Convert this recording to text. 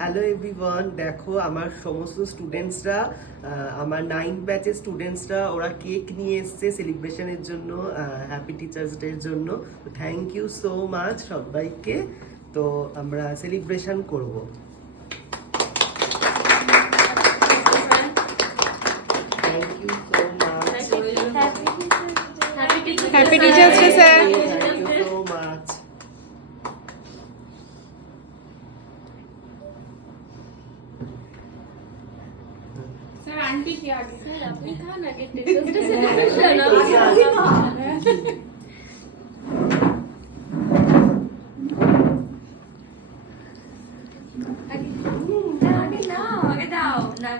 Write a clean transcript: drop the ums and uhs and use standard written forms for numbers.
Hello everyone, দেখো আমার সমস্ত স্টুডেন্টসরা, আমার 9 ব্যাচের স্টুডেন্টসরা ওরা কেক নিয়ে এসছে সেলিব্রেশনের জন্য, হ্যাপি টিচার্স ডের জন্য। থ্যাংক ইউ সো মাচ সবাইকে। তো আমরা সেলিব্রেশন করব। Thank you so much. Happy teachers day sir. Thank you so much. Sir aunty की आगे सर अपनी कहा ना कि टीचर्स डे सेलिब्रेशन आगे ना आगे दाओ ना